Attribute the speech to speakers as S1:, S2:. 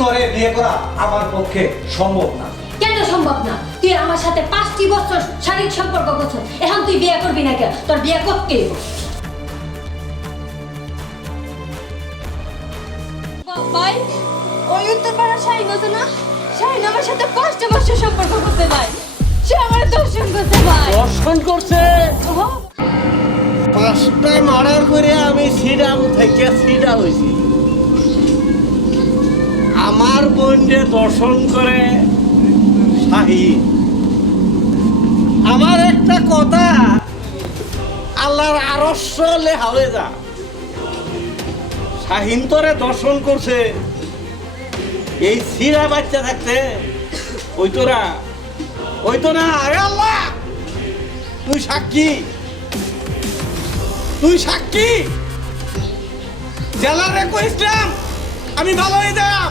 S1: তোরে বিয়ে করা আমার পক্ষে সম্ভব না।
S2: কেন সম্ভব না? তুই আমার সাথে পাঁচটি বছর শারীরিক সম্পর্ক করছিস এখন তুই বিয়ে করবি না কেন? তোর বিয়ে করতে।
S3: ভাই ওই উত্তরপাড়া শাহিন আছে না? শাহিন আমার সাথে পাঁচটা বছর সম্পর্ক করতে ভাই সে আমার দর্শন করতে ভাই
S4: দর্শন করছে? পাঁচটা মারার করে আমি সিরাম থেকে সিরা হয়েছি। আমার বোনকে দর্শন করে। আমার একটা কথা আল্লাহর আরস্য লেহা হয়ে যা। শাহিন তোরে দর্শন করছে। এই সিরা বাচ্চা থাকতে ওই তোরা ওই তো না আরে আল্লাহ তুই সাক্ষী। তুই সাক্ষী। জেলারে কইছিলাম আমি ভালো হয়ে যাম